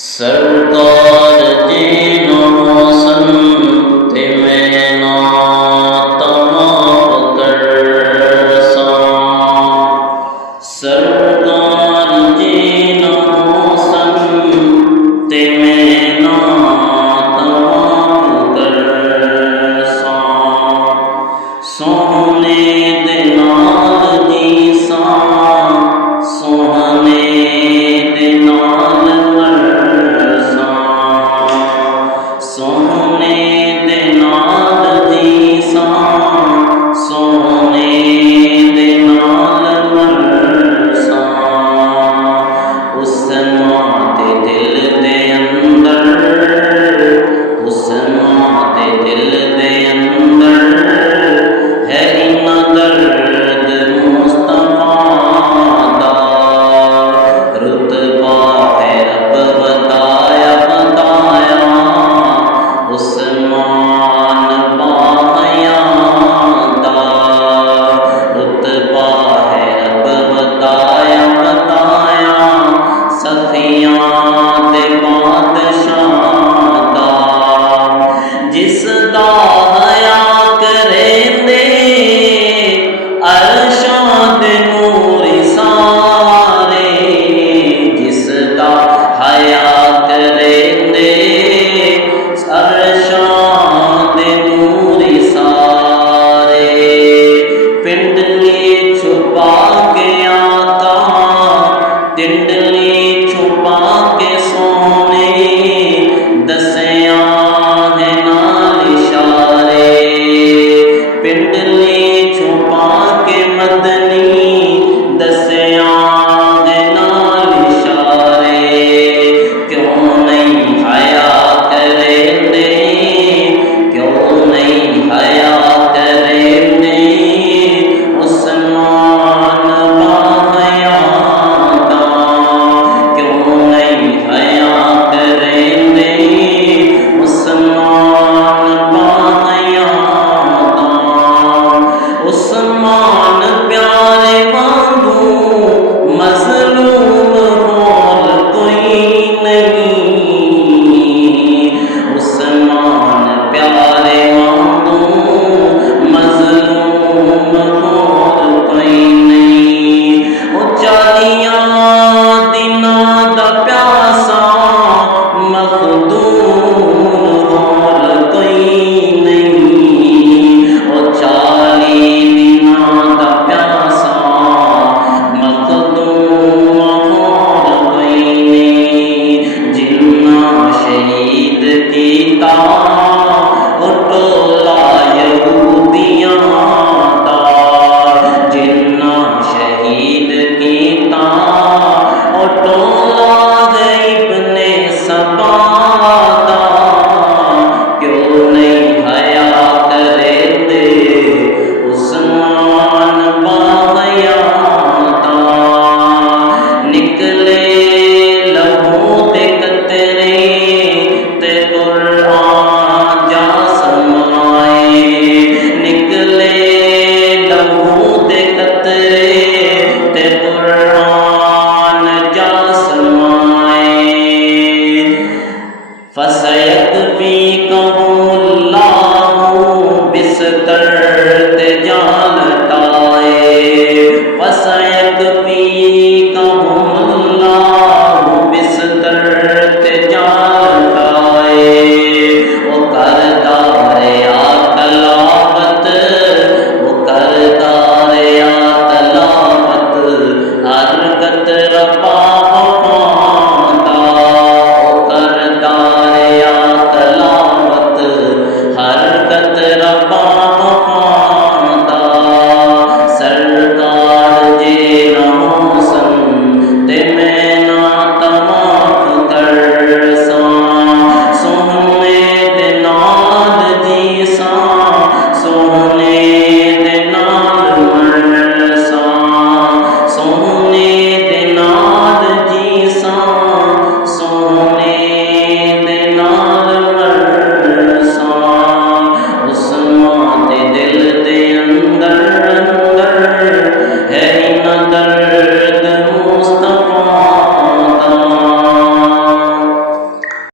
सरकार जीनो संत में ना तमाम करसा सरकार जीनो संत में ना तमाम करसा सोने दे नाल जी सा सोहने दे नाल सोहने दे नाल जी सा सोहने दे नाल मरसा उस मां दे दिल दे अंदर उस मां दे दिल दे अंदर है इन्ना दर्द मुस्तफा दा रुतबा है रब बताया बताया उस्मान पाया दा रुतबा है रब बताया बताया सखियां दे बादशाह दा जिस दा हया करेंदे अरशां दे नूर सारे जिस दा हया करेंदे अरशां दे नूर सारे पिंडली छुपा के आका पिंडली छुपा के सोने दसिया है नाल इशारे पिंडली छुपा के मदनी दसिया है नाल इशारे क्यों नहीं हया करेंदे क्यों नहीं हया करेंदे उस्मान बाहया दा क्यों नहीं हया करेंदे उस्मान बाहया दा उस्मान प्यारे वांगू मजलूम होर कोई नहीं उस्मान प्यारे वांगू मजलूम होर कोई नहीं ओ 40 दिनां दा प्यासा मखदूम होर कोई नहीं ओ 40 दिनां दा प्यासा मखदूम होर कोई नहीं जिन्ना शहीद कीता ओ टोला यहूदियां दा जिन्ना शहीद कीता ओ टोला इब्न